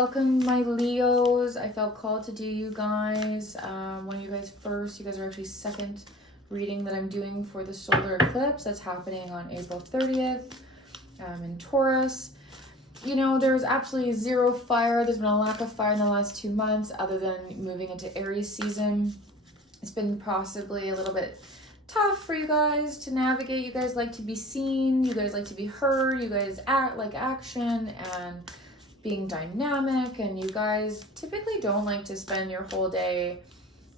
welcome my Leos. I felt called to do you guys. One of you guys first. You guys are actually second reading that I'm doing for the solar eclipse that's happening on April 30th in Taurus. You know, there's absolutely zero fire. There's been a lack of fire in the last 2 months other than moving into Aries season. It's been possibly a little bit tough for you guys to navigate. You guys like to be seen. You guys like to be heard. You guys like action and being dynamic. And you guys typically don't like to spend your whole day,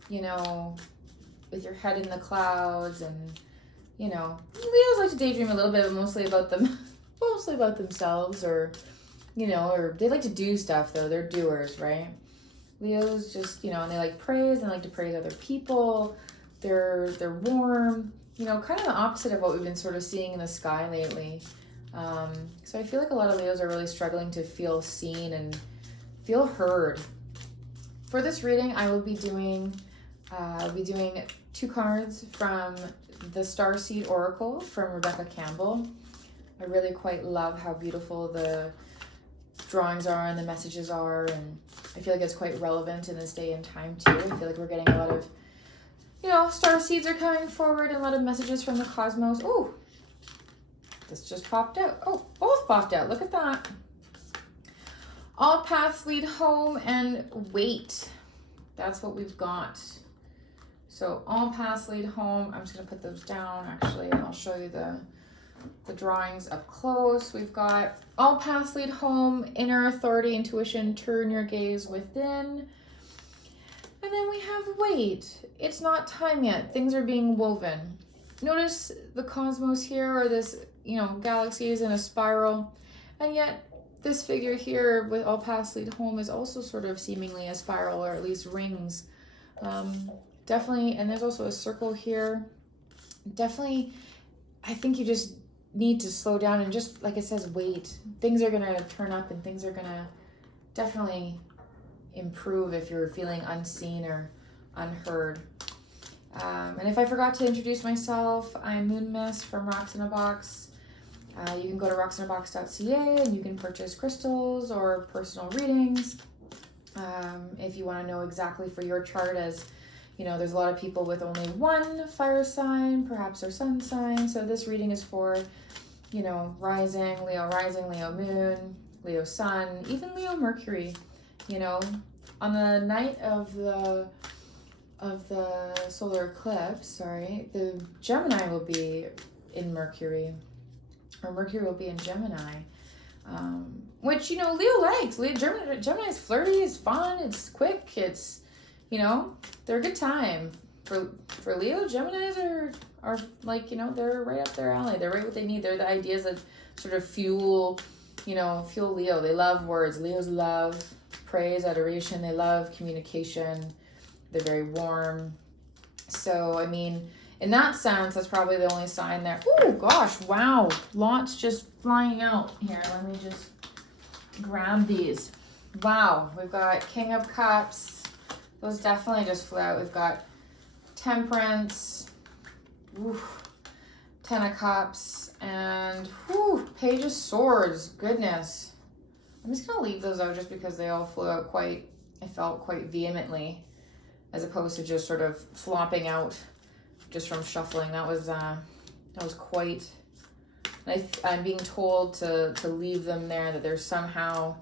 you know, with your head in the clouds. And, you know, Leos like to daydream a little bit, but mostly about them, mostly about themselves, or, you know, or they like to do stuff though. They're doers, right? Leos just, you know, and they like praise and like to praise other people. They're warm, you know, kind of the opposite of what we've been sort of seeing in the sky lately. So I feel like a lot of Leos are really struggling to feel seen and feel heard. For this reading, I will be doing 2 cards from the Starseed Oracle from Rebecca Campbell. I really quite love how beautiful the drawings are and the messages are, and I feel like it's quite relevant in this day and time too. I feel like we're getting a lot of, you know, star seeds are coming forward and a lot of messages from the cosmos. Oh, this just popped out. Oh, both popped out. Look at that. All paths lead home and wait. That's what we've got. So all paths lead home. I'm just going to put those down actually, and I'll show you the drawings up close. We've got all paths lead home, inner authority, intuition, turn your gaze within. And then we have wait. It's not time yet. Things are being woven. Notice the cosmos here, or this, you know, galaxy is in a spiral. And yet this figure here with all paths lead home is also sort of seemingly a spiral, or at least rings. Definitely, and there's also a circle here. Definitely, I think you just need to slow down and just, like it says, wait. Things are going to turn up and things are going to definitely improve if you're feeling unseen or unheard. And if I forgot to introduce myself, I'm Moon Mist from Rocks in a Box. You can go to rocksinabox.ca and you can purchase crystals or personal readings. If you want to know exactly for your chart, as you know, there's a lot of people with only one fire sign, perhaps their sun sign. So this reading is for, you know, rising, Leo moon, Leo sun, even Leo Mercury. You know, on the night of the solar eclipse, the Gemini will be in Mercury, or Mercury will be in Gemini, which, you know, Leo likes. Gemini is flirty, it's fun, it's quick, it's, you know, they're a good time. For Leo, Geminis are like, you know, they're right up their alley. They're right what they need. They're the ideas that sort of fuel Leo. They love words. Leos love praise, adoration. They love communication. They're very warm. So, I mean, in that sense, that's probably the only sign there. Oh, gosh, wow. Lots just flying out here. Let me just grab these. Wow, we've got King of Cups. Those definitely just flew out. We've got Temperance, Ten of Cups, and Page of Swords. Goodness. I'm just going to leave those out just because they all flew out quite vehemently, as opposed to just sort of flopping out just from shuffling. That was quite, I'm being told to leave them there, that they're somehow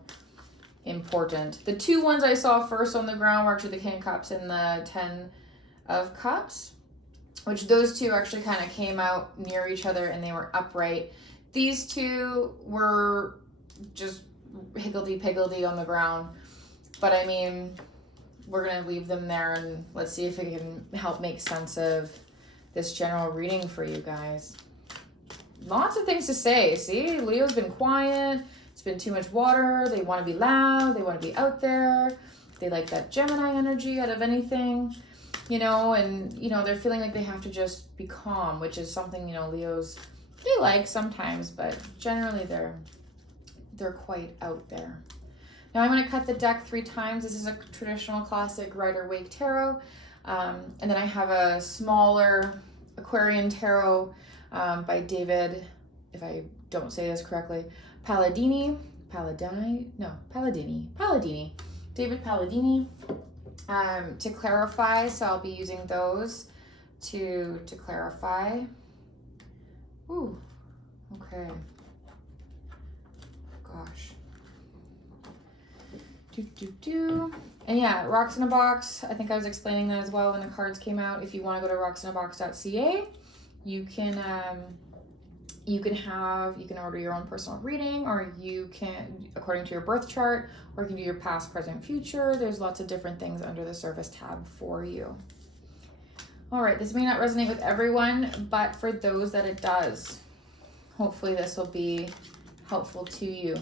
important. The 2 ones I saw first on the ground were actually the King of Cups and the Ten of Cups, which those 2 actually kind of came out near each other and they were upright. These 2 were just higgledy-piggledy on the ground, but I mean, we're gonna leave them there and let's see if it can help make sense of this general reading for you guys. Lots of things to say. See, Leo's been quiet. It's been too much water. They want to be loud. They want to be out there. They like that Gemini energy out of anything, you know, and, you know, they're feeling like they have to just be calm, which is something, you know, Leos, they like sometimes, but generally they're quite out there. Now I'm going to cut the deck 3 times. This is a traditional classic Rider-Waite tarot. And then I have a smaller Aquarian tarot by David, if I don't say this correctly, Palladini. Palladini, David Palladini, to clarify. So I'll be using those to clarify. Ooh, okay. Gosh. And yeah, Rocks in a Box. I think I was explaining that as well when the cards came out. If you want to go to rocksinabox.ca, you can order your own personal reading, or you can, according to your birth chart, or you can do your past, present, future. There's lots of different things under the service tab for you. All right, this may not resonate with everyone, but for those that it does, hopefully this will be helpful to you.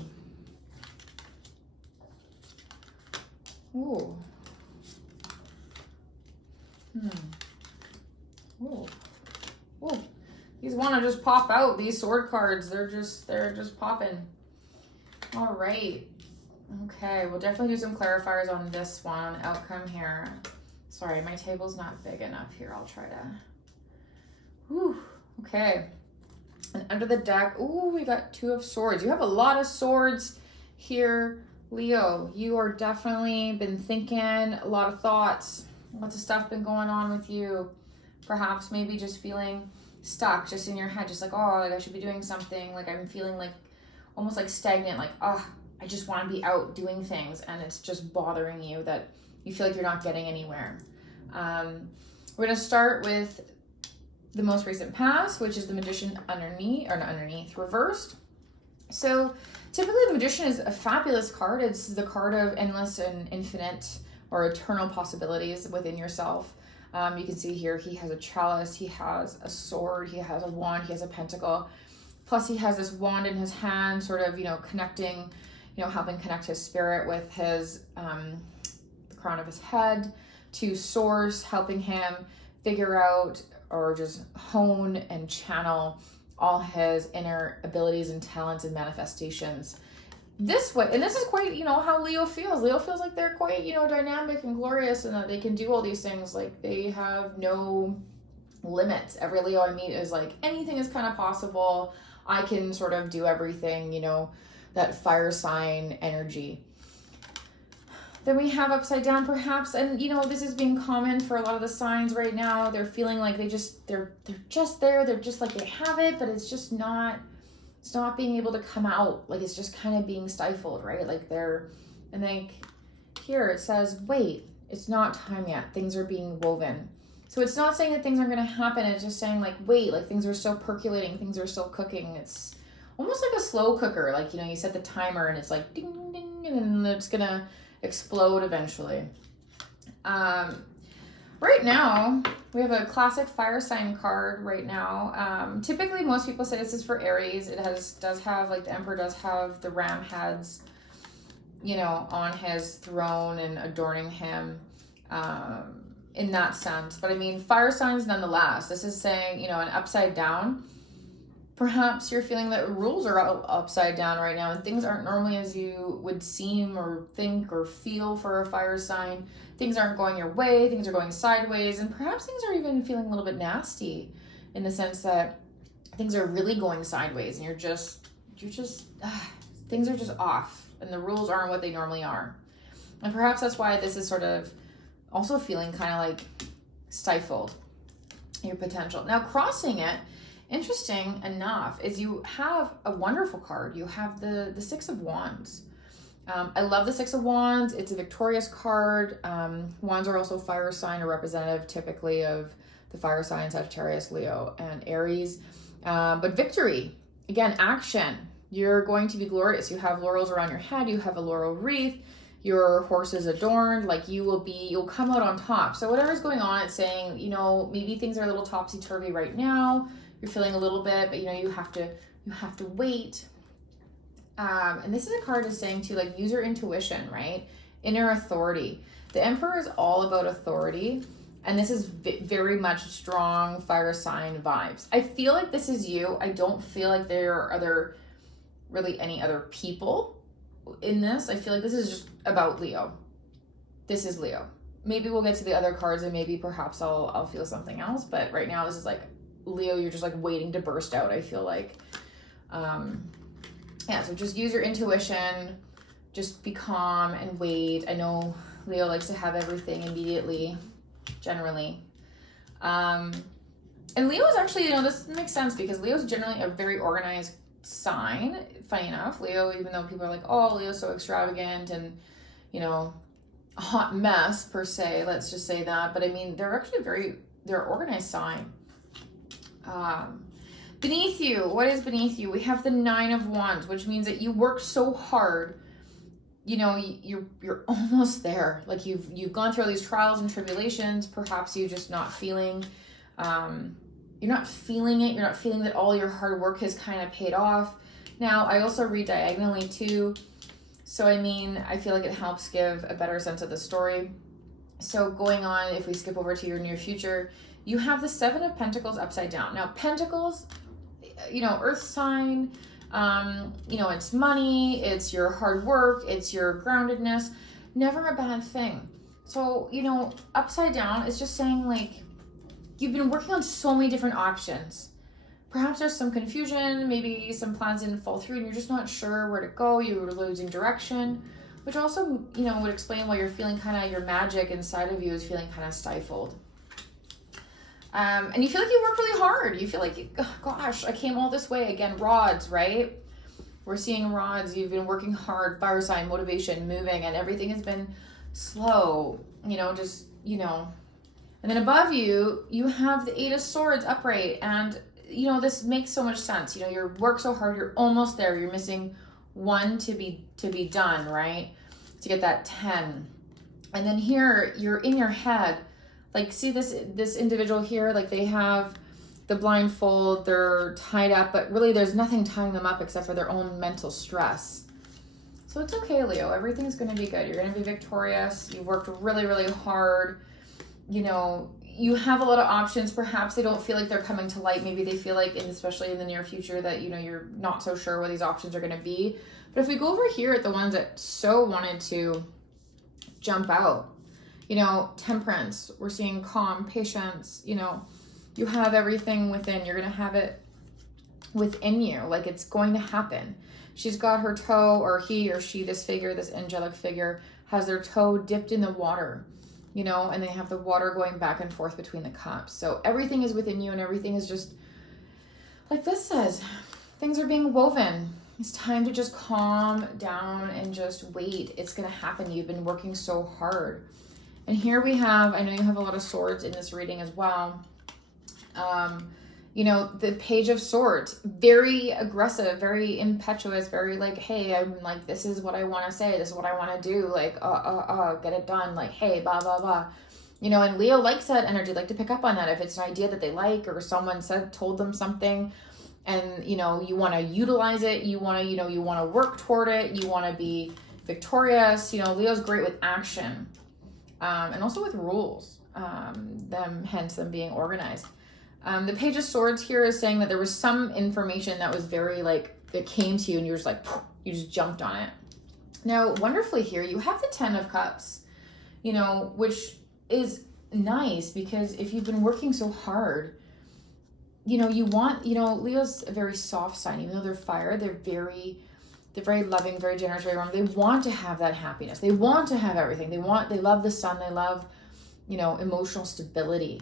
Ooh. Ooh. Ooh. These want to just pop out, these sword cards. They're just popping. All right. Okay, we'll definitely do some clarifiers on this one, outcome here. Sorry, my table's not big enough here. I'll try to. Whew. Okay. And under the deck, ooh, we got 2 of Swords. You have a lot of swords here, Leo. You are definitely been thinking, a lot of thoughts, lots of stuff been going on with you. Perhaps maybe just feeling stuck just in your head, just like, oh, like I should be doing something. Like I'm feeling like almost like stagnant, like, oh, I just want to be out doing things, and it's just bothering you that you feel like you're not getting anywhere. We're going to start with the most recent past, which is the Magician underneath, reversed. So typically the Magician is a fabulous card. It's the card of endless and infinite or eternal possibilities within yourself. You can see here he has a chalice, he has a sword, he has a wand, he has a pentacle. Plus he has this wand in his hand, sort of, connecting, helping connect his spirit with his, the crown of his head to source, helping him figure out or just hone and channel all his inner abilities and talents and manifestations this way. And this is quite, how Leo feels. Leo feels like they're quite, dynamic and glorious, and that they can do all these things. Like they have no limits. Every Leo I meet is like, anything is kind of possible. I can sort of do everything, that fire sign energy. Then we have upside down perhaps, and this is being common for a lot of the signs right now. They're feeling like they're just there. They're just like they have it, but it's just not, it's not being able to come out. Like it's just kind of being stifled, right? Like and like here it says, wait, it's not time yet. Things are being woven. So it's not saying that things aren't going to happen. It's just saying like, wait, like things are still percolating. Things are still cooking. It's almost like a slow cooker. Like, you set the timer and it's like ding, ding, and then it's going to explode eventually. Right now, we have a classic fire sign card right now. Typically, most people say this is for Aries. It does have, like the Emperor does have the ram heads, on his throne and adorning him in that sense. But I mean, fire signs nonetheless. This is saying, an upside down. Perhaps you're feeling that rules are upside down right now and things aren't normally as you would seem or think or feel for a fire sign. Things aren't going your way, things are going sideways, and perhaps things are even feeling a little bit nasty in the sense that things are really going sideways and you're just things are just off and the rules aren't what they normally are. And perhaps that's why this is sort of also feeling kind of like stifled, your potential. Now crossing it, interesting enough, is you have a wonderful card. You have the Six of Wands. I love the Six of Wands. It's a victorious card. Wands are also fire sign, a representative typically of the fire sign, Sagittarius, Leo, and Aries. But victory, again, action. You're going to be glorious. You have laurels around your head. You have a laurel wreath. Your horse is adorned. Like you'll come out on top. So whatever's going on, it's saying, maybe things are a little topsy-turvy right now. You're feeling a little bit, but you have to wait. And this is a card is saying to like use your intuition, right? Inner authority. The Emperor is all about authority, and this is very much strong fire sign vibes. I feel like this is you. I don't feel like there are really any other people in this. I feel like this is just about Leo. This is Leo. Maybe we'll get to the other cards and maybe perhaps I'll feel something else, but right now this is like Leo, you're just like waiting to burst out. I feel like Yeah, so just use your intuition. Just be calm and wait. I know Leo likes to have everything immediately, generally. And Leo's actually, you know, this makes sense because Leo's generally a very organized sign. Funny enough, Leo, even though people are like, oh, Leo's so extravagant and, you know, a hot mess per se, let's just say that. But I mean, they're actually they're an organized sign. Beneath you, what is beneath you? We have the 9 of Wands, which means that you work so hard. You know, you're almost there. Like you've gone through all these trials and tribulations. Perhaps you're just not feeling, you're not feeling it. You're not feeling that all your hard work has kind of paid off. Now, I also read diagonally too. So, I mean, I feel like it helps give a better sense of the story. So going on, if we skip over to your near future, you have the 7 of Pentacles upside down. Now, Pentacles, you know, earth sign, you know, it's money, it's your hard work, it's your groundedness, never a bad thing. So, you know, upside down is just saying like, you've been working on so many different options. Perhaps there's some confusion, maybe some plans didn't fall through and you're just not sure where to go, you were losing direction, which also, you know, would explain why you're feeling kind of, your magic inside of you is feeling kind of stifled. And you feel like you worked really hard. You feel like, oh, gosh, I came all this way. Again, rods, right? We're seeing rods. You've been working hard, fire sign, motivation, moving, and everything has been slow, you know, just, you know. And then above you, you have the 8 of Swords upright. And, you know, this makes so much sense. You know, you work so hard, you're almost there. You're missing 1 to be done, right? To get that 10. And then here, you're in your head. Like, see this individual here, like they have the blindfold, they're tied up, but really there's nothing tying them up except for their own mental stress. So it's okay, Leo. Everything's going to be good. You're going to be victorious. You worked really, really hard. You know, you have a lot of options. Perhaps they don't feel like they're coming to light. Maybe they feel like, and especially in the near future, that, you know, you're not so sure what these options are going to be. But if we go over here at the ones that so wanted to jump out, you know, temperance, we're seeing calm, patience, you know, you have everything within. You're going to have it within you. Like, it's going to happen. She's got her toe, or he or she, this figure, this angelic figure, has their toe dipped in the water, you know, and they have the water going back and forth between the cups. So everything is within you and everything is just, like this says, things are being woven. It's time to just calm down and just wait. It's going to happen. You've been working so hard. And here we have, I know you have a lot of swords in this reading as well. You know, the Page of Swords, very aggressive, very impetuous, very like, hey, I'm like, this is what I want to say. This is what I want to do. Like, get it done. Like, hey, blah, blah, blah. You know, and Leo likes that energy, like to pick up on that. If it's an idea that they like, or someone told them something and, you know, you want to utilize it. You want to, you know, you want to work toward it. You want to be victorious. You know, Leo's great with action. And also with rules, hence them being organized. The Page of Swords here is saying that there was some information that was very like, it came to you and you're just like, you just jumped on it. Now, wonderfully here, you have the 10 of Cups, you know, which is nice because if you've been working so hard, you know, you want, you know, Leo's a very soft sign, even though they're fire, they're very loving, very generous, very warm. They want to have that happiness. They want to have everything. They love the sun. They love, you know, emotional stability.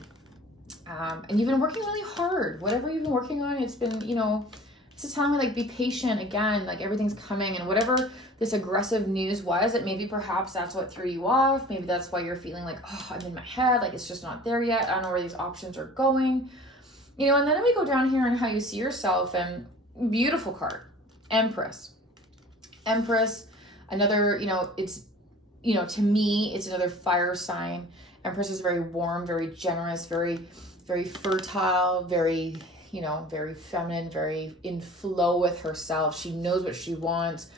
And you've been working really hard. Whatever you've been working on, it's been, you know, this is telling me like, be patient again, like everything's coming. And whatever this aggressive news was, that maybe perhaps that's what threw you off. Maybe that's why you're feeling like, oh, I'm in my head. Like, it's just not there yet. I don't know where these options are going. You know, and then we go down here on how you see yourself, and beautiful card, Empress. Empress, another, you know, it's, you know, to me, it's another fire sign. Empress is very warm, very generous, very, very fertile, very, you know, very feminine, very in flow with herself. She knows what she wants.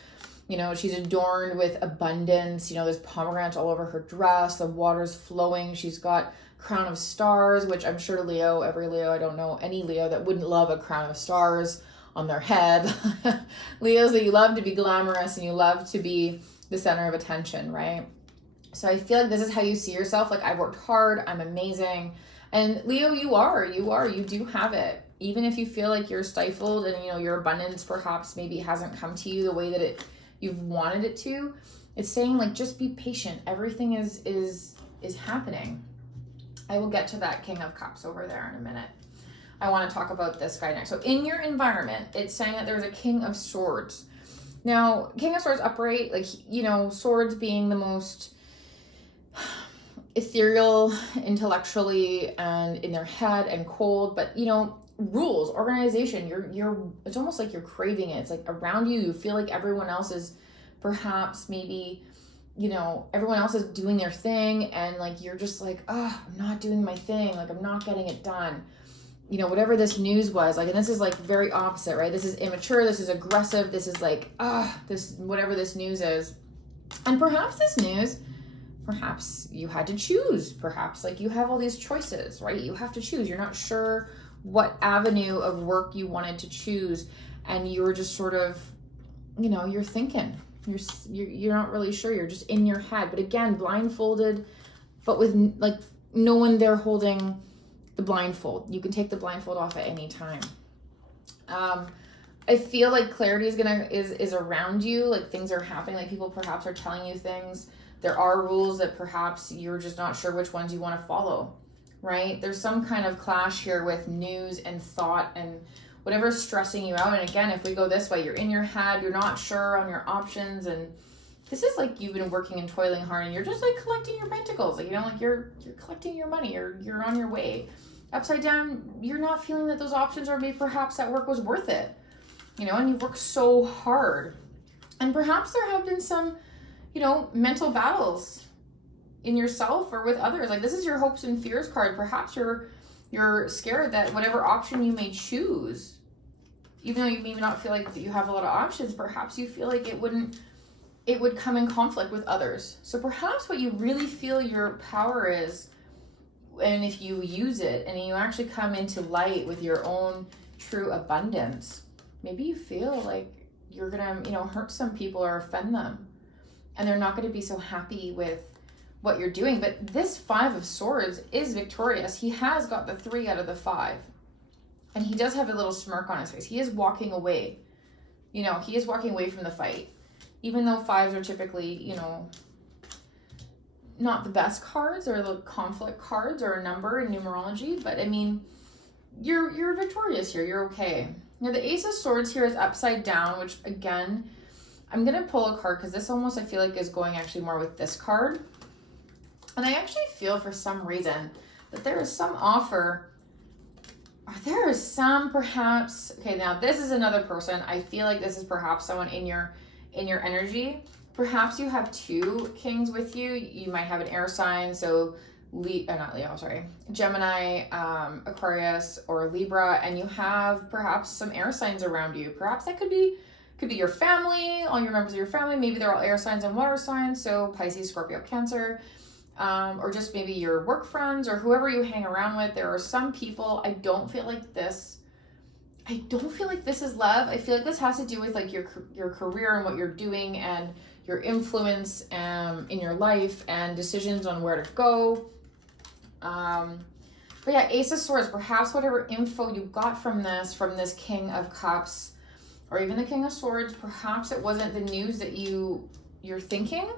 You know, she's adorned with abundance. You know, there's pomegranates all over her dress. The water's flowing. She's got crown of stars, which I'm sure Leo, every Leo, I don't know any Leo that wouldn't love a crown of stars on their head. Leos, that you love to be glamorous and you love to be the center of attention, right? So I feel like this is how you see yourself. Like, I worked hard, I'm amazing. And Leo, you do have it. even if you feel like you're stifled and, you know, your abundance perhaps maybe hasn't come to you the way that you've wanted it to, it's saying like, just be patient. Everything is happening. I will get to that King of Cups over there in a minute. I want to talk about this guy next. So in your environment, it's saying that there's a King of Swords. Now, King of Swords upright, like, you know, swords being the most ethereal intellectually and in their head and cold, but, you know, rules, organization, it's almost like you're craving it. It's like around you feel like everyone else is perhaps maybe, you know, everyone else is doing their thing, and like you're just like, oh, I'm not doing my thing, like I'm not getting it done. You know, whatever this news was, like, and this is like very opposite, right? This is immature, this is aggressive, this is like, this, whatever this news is. And perhaps this news, perhaps you had to choose, perhaps like you have all these choices, right? You have to choose. You're not sure what avenue of work you wanted to choose, and you're just sort of, you know, you're thinking, you're not really sure, you're just in your head, but again, blindfolded, but with like no one there holding the blindfold. You can take the blindfold off at any time. I feel like clarity is around you, like things are happening, like people perhaps are telling you things. There are rules that perhaps you're just not sure which ones you want to follow, right? There's some kind of clash here with news and thought and whatever's stressing you out. And again, if we go this way, you're in your head, you're not sure on your options, and this is like you've been working and toiling hard and you're just like collecting your pentacles, like, you know, like you're collecting your money, you're on your way. Upside down, you're not feeling that those options, or maybe perhaps that work was worth it, you know, and you've worked so hard. And perhaps there have been some, you know, mental battles in yourself or with others. Like, this is your hopes and fears card. Perhaps you're scared that whatever option you may choose, even though you may not feel like you have a lot of options, perhaps you feel like it would come in conflict with others. So perhaps what you really feel your power is, and if you use it and you actually come into light with your own true abundance, maybe you feel like you're gonna, you know, hurt some people or offend them, and they're not gonna be so happy with what you're doing. But this Five of Swords is victorious. He has got the 3 out of the 5. And he does have a little smirk on his face. He is walking away. You know, he is walking away from the fight. Even though 5s are typically, you know, not the best cards or the conflict cards or a number in numerology. But I mean, you're victorious here. You're okay. Now the Ace of Swords here is upside down, which again, I'm going to pull a card because this almost I feel like is going actually more with this card. And I actually feel for some reason that there is some offer. There is some perhaps, okay, now this is another person. I feel like this is perhaps someone in your energy. Perhaps you have 2 kings with you. You might have an air sign, so Gemini, Aquarius, or Libra, and you have perhaps some air signs around you. Perhaps that could be your family, all your members of your family. Maybe they're all air signs and water signs, so Pisces, Scorpio, Cancer. Or just maybe your work friends or whoever you hang around with. There are some people, I don't feel like this is love. I feel like this has to do with like your career and what you're doing and your influence in your life and decisions on where to go. But yeah, Ace of Swords, perhaps whatever info you got from this King of Cups or even the King of Swords, perhaps it wasn't the news that you're thinking.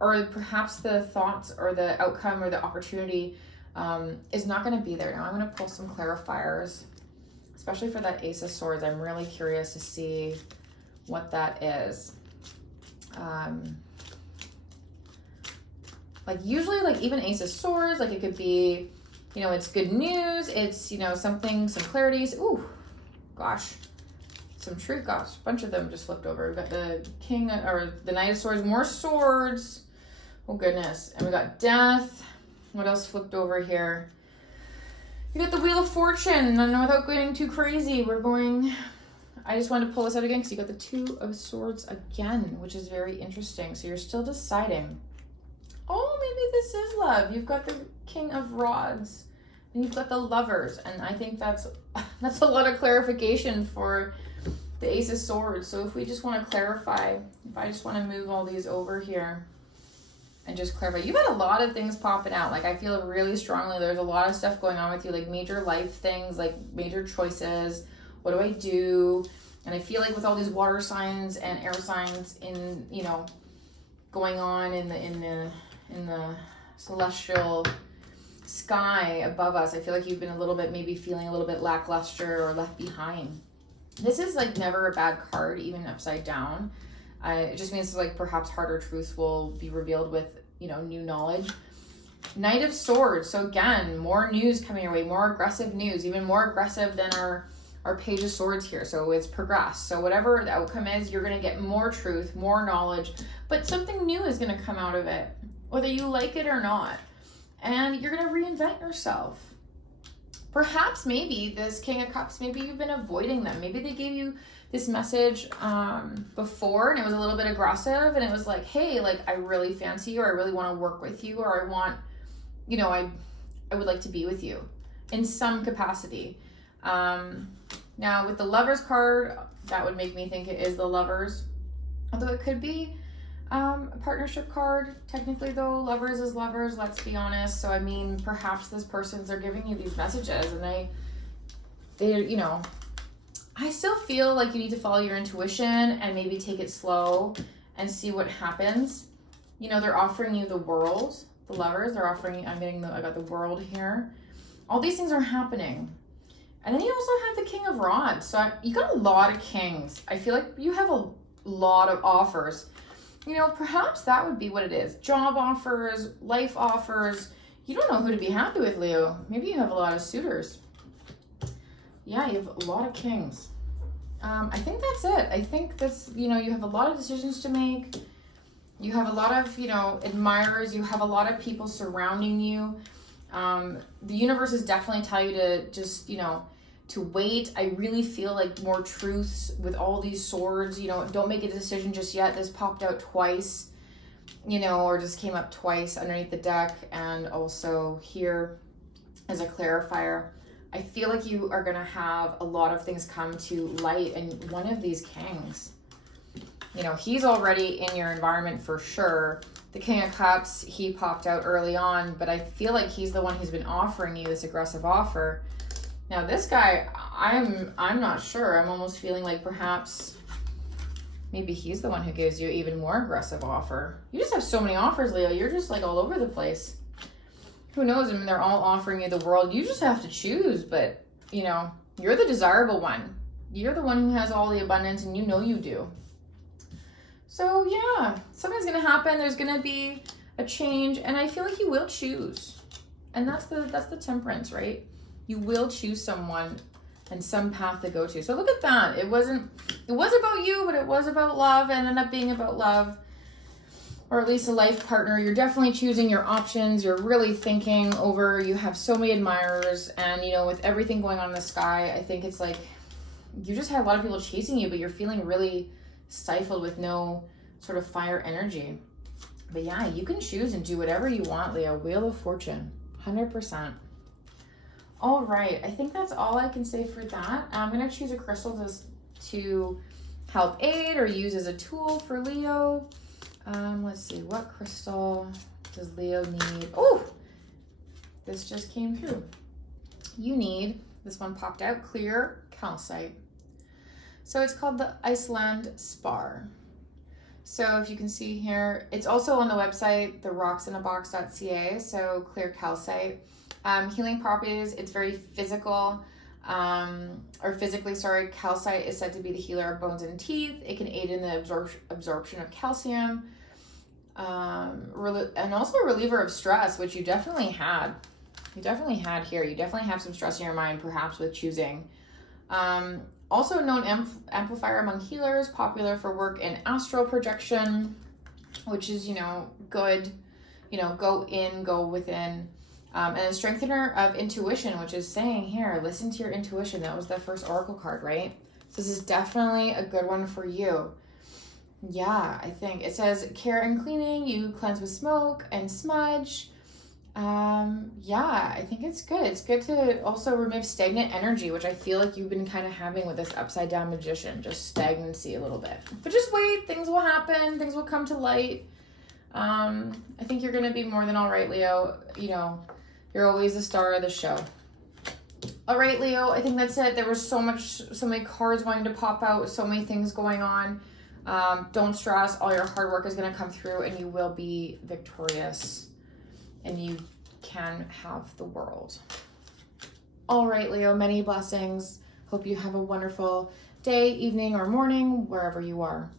Or perhaps the thoughts or the outcome or the opportunity is not going to be there. Now I'm going to pull some clarifiers, especially for that Ace of Swords. I'm really curious to see what that is. Like usually, like even Ace of Swords, like it could be, you know, it's good news. It's, you know, some clarities. Ooh, gosh. Some truth. Gosh, a bunch of them just flipped over. We've got the King or the Knight of Swords, more swords. Oh goodness. And we got Death. What else flipped over here? You got the Wheel of Fortune. And without getting too crazy, I just wanted to pull this out again because you got the 2 of Swords again, which is very interesting. So you're still deciding. Oh, maybe this is love. You've got the King of Rods and you've got the Lovers. And I think that's a lot of clarification for the Ace of Swords. So if we just want to clarify, if I just want to move all these over here, and just clarify. You've had a lot of things popping out. Like, I feel really strongly there's a lot of stuff going on with you, like major life things, like major choices. What do I do? And I feel like with all these water signs and air signs in, you know, going on in the celestial sky above us, I feel like you've been a little bit, maybe feeling a little bit lackluster or left behind. This is like never a bad card, even upside down. It just means like perhaps harder truths will be revealed with, you know, new knowledge. Knight of Swords. So again, more news coming your way, more aggressive news, even more aggressive than our Page of Swords here. So it's progressed. So whatever the outcome is, you're going to get more truth, more knowledge, but something new is going to come out of it, whether you like it or not. And you're going to reinvent yourself. Perhaps maybe this King of Cups, maybe you've been avoiding them. Maybe they gave you this message before and it was a little bit aggressive and it was like, hey, like I really fancy you, or I really want to work with you, or I want, you know, I would like to be with you in some capacity. Now with the Lovers card, that would make me think it is the Lovers, although it could be a partnership card. Technically though, Lovers is lovers, let's be honest. So I mean, perhaps this person's are giving you these messages and they, you know, I still feel like you need to follow your intuition and maybe take it slow and see what happens. You know, they're offering you the world, the Lovers, they're offering, I got the world here. All these things are happening. And then you also have the King of Rods. So you got a lot of kings. I feel like you have a lot of offers. You know, perhaps that would be what it is. Job offers, life offers. You don't know who to be happy with, Leo. Maybe you have a lot of suitors. Yeah, you have a lot of kings. I think that's it. I think that's, you know, you have a lot of decisions to make. You have a lot of, you know, admirers. You have a lot of people surrounding you. The universe is definitely telling you to just, you know, to wait. I really feel like more truths with all these swords. You know, don't make a decision just yet. This popped out twice, you know, or just came up twice underneath the deck, and also here as a clarifier. I feel like you are going to have a lot of things come to light, and one of these kings, you know, he's already in your environment for sure. The King of Cups, he popped out early on, but I feel like he's the one who's been offering you this aggressive offer. Now this guy, I'm not sure. I'm almost feeling like perhaps maybe he's the one who gives you even more aggressive offer. You just have so many offers, Leo. You're just like all over the place. Who knows? I mean, they're all offering you the world. You just have to choose, but you know, you're the desirable one. You're the one who has all the abundance, and you know you do. So yeah, something's gonna happen. There's gonna be a change, and I feel like you will choose. And that's the Temperance, right? You will choose someone and some path to go to. So look at that. It was about you, but it was about love, and ended up being about love, or at least a life partner. You're definitely choosing your options. You're really thinking over. You have so many admirers, and you know, with everything going on in the sky, I think it's like you just have a lot of people chasing you, but you're feeling really stifled with no sort of fire energy. But yeah, you can choose and do whatever you want, Leo. Wheel of Fortune, 100%. All right, I think that's all I can say for that. I'm gonna choose a crystal to help aid or use as a tool for Leo. Let's see, what crystal does Leo need? Oh, this just came through. You need, this one popped out, clear calcite. So it's called the Iceland Spar. So if you can see here, it's also on the website, therocksinabox.ca, so clear calcite. Healing properties, it's very physical, calcite is said to be the healer of bones and teeth. It can aid in the absorption of calcium, and also a reliever of stress, which you definitely had. You definitely had here. You definitely have some stress in your mind, perhaps with choosing. Also known amplifier among healers, popular for work in astral projection, which is, you know, good, you know, go in, go within. And a strengthener of intuition, which is saying here, listen to your intuition. That was the first oracle card, right? So this is definitely a good one for you. Yeah, I think it says care and cleaning. You cleanse with smoke and smudge. Yeah, I think it's good. It's good to also remove stagnant energy, which I feel like you've been kind of having with this upside down magician, just stagnancy a little bit. But just wait, things will happen. Things will come to light. I think you're going to be more than all right, Leo. You know, you're always the star of the show. All right, Leo, I think that's it. There was so many cards wanting to pop out, so many things going on. Don't stress. All your hard work is going to come through and you will be victorious and you can have the world. All right, Leo, many blessings. Hope you have a wonderful day, evening, or morning, wherever you are.